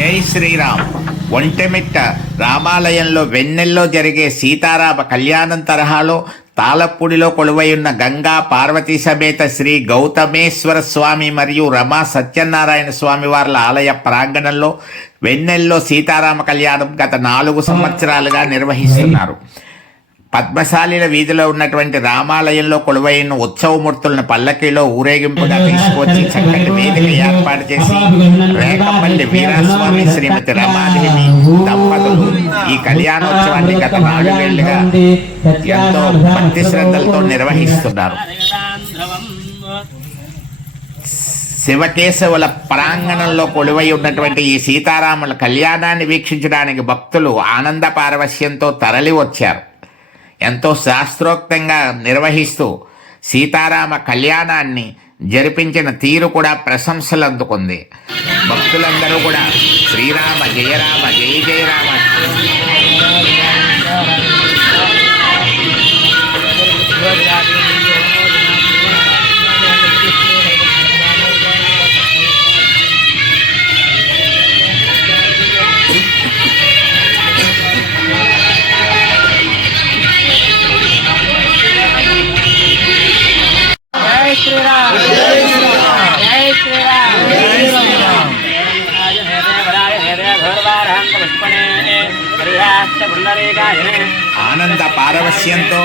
జై శ్రీరామ్. ఒంటెమిట్ట రామాలయంలో వెన్నెల్లో జరిగే సీతారామ కళ్యాణం తరహాలో తాళప్పుడిలో కొలువైయున్న గంగా పార్వతీ సమేత శ్రీ గౌతమేశ్వర స్వామి మరియు రమా సత్యనారాయణ స్వామి వార్ల ఆలయ ప్రాంగణంలో వెన్నెల్లో సీతారామ కళ్యాణం గత నాలుగు సంవత్సరాలుగా నిర్వహిస్తున్నారు. పద్మశాలిల వీధిలో ఉన్నటువంటి రామాలయంలో కొలువైన ఉత్సవమూర్తులను పల్లకీలో ఊరేగింపుగా తీసుకొచ్చి చక్కటి వేదిక ఏర్పాటు చేసి రేకపల్లి వీరాస్వామి శ్రీమతి రమాదేవి దంపతులు ఈ కళ్యాణోత్సవాన్ని గత నాలుగేళ్ళుగా ఎంతో భక్తి శ్రద్ధలతో నిర్వహిస్తున్నారు శివకేశవుల ప్రాంగణంలో కొలువై ఉన్నటువంటి ఈ సీతారాముల కళ్యాణాన్ని వీక్షించడానికి భక్తులు ఆనంద పారవశ్యంతో తరలి వచ్చారు ఎంతో శాస్త్రోక్తంగా నిర్వహిస్తూ సీతారామ కళ్యాణాన్ని జరిపించిన తీరు కూడా ప్రశంసలు అందుకుంది భక్తులందరూ కూడా శ్రీరామ జయరామ జయ జయరామ ఆనంద పారవశ్యంతో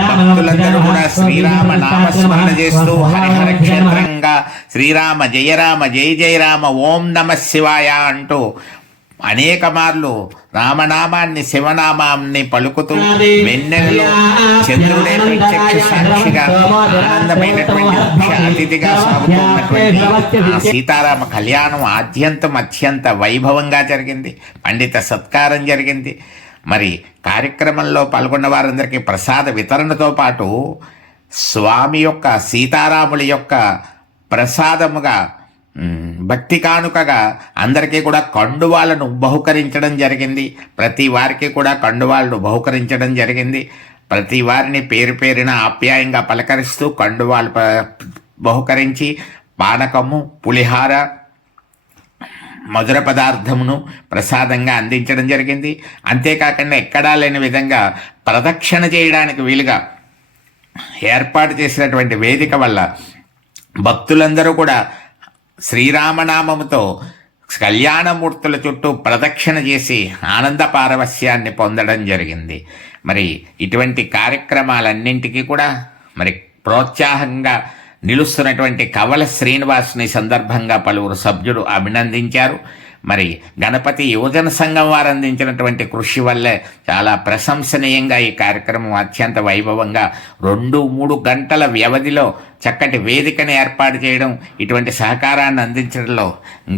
భక్తులందరూ కూడా శ్రీరామ నామస్మరణ చేస్తూ హరిహర క్షేత్రంగా శ్రీరామ జయ రామ జయ జయ రామ ఓం నమ శివాయ అంటూ అనేక మార్లు రామనామాన్ని శివనామాన్ని పలుకుతూ వెన్నెలలో చంద్రుడే ప్రత్యక్ష సాక్షిగా ఆనందమైనటువంటి ముఖ్య అతిథిగా సాగుతున్నటువంటి సీతారామ కళ్యాణం ఆద్యంతం అత్యంత వైభవంగా జరిగింది. పండిత సత్కారం జరిగింది. మరి కార్యక్రమంలో పాల్గొన్న వారందరికీ ప్రసాద వితరణతో పాటు స్వామి యొక్క సీతారాముల యొక్క ప్రసాదముగా భక్తి కానుకగా అందరికీ కూడా కండువాలను బహుకరించడం జరిగింది. ప్రతి వారికి కూడా కండువాలను బహుకరించడం జరిగింది. ప్రతి వారిని పేరు పేరిన ఆప్యాయంగా పలకరిస్తూ కండువాలు బహుకరించి పానకము పులిహార మధుర పదార్థమును ప్రసాదంగా అందించడం జరిగింది. అంతేకాకుండా ఎక్కడా లేని విధంగా ప్రదక్షిణ చేయడానికి వీలుగా ఏర్పాటు చేసినటువంటి వేదిక వల్ల భక్తులందరూ కూడా శ్రీరామనామముతో కళ్యాణమూర్తుల చుట్టూ ప్రదక్షిణ చేసి ఆనంద పారవస్యాన్ని పొందడం జరిగింది. మరి ఇటువంటి కార్యక్రమాలన్నింటికీ కూడా మరి ప్రోత్సాహంగా నిలుస్తున్నటువంటి కవల శ్రీనివాస్ని సందర్భంగా పలువురు సభ్యులు అభినందించారు. మరి గణపతి యువజన సంఘం వారు అందించినటువంటి కృషి వల్లే చాలా ప్రశంసనీయంగా ఈ కార్యక్రమం అత్యంత వైభవంగా రెండు మూడు గంటల వ్యవధిలో చక్కటి వేదికను ఏర్పాటు చేయడం ఇటువంటి సహకారాన్ని అందించడంలో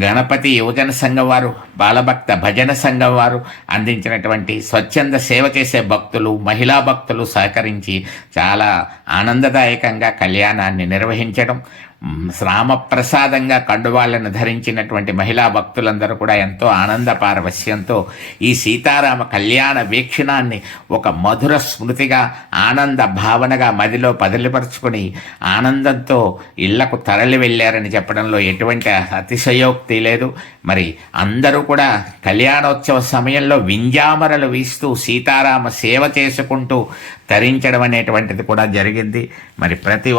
గణపతి యువజన సంఘం వారు బాలభక్త భజన సంఘం వారు అందించినటువంటి స్వచ్ఛంద సేవ చేసే భక్తులు మహిళా భక్తులు సహకరించి చాలా ఆనందదాయకంగా కళ్యాణాన్ని నిర్వహించడం మ్, శ్రామప్రసాదంగా కండువాలను ధరించినటువంటి మహిళా భక్తులందరూ కూడా ఎంతో ఆనంద పారవశ్యంతో ఈ సీతారామ కళ్యాణ వీక్షణాన్ని ఒక మధుర స్మృతిగా ఆనంద భావనగా మదిలో పదిలిపరుచుకొని ఆనందంతో ఇళ్ళకు తరలి వెళ్ళారని చెప్పడంలో ఎటువంటి అతిశయోక్తి లేదు. మరి అందరూ కూడా కళ్యాణోత్సవ సమయంలో వింజామరలు వీస్తూ సీతారామ సేవ చేసుకుంటూ తరించడం అనేటువంటిది కూడా జరిగింది. మరి ప్రతి ఒక్క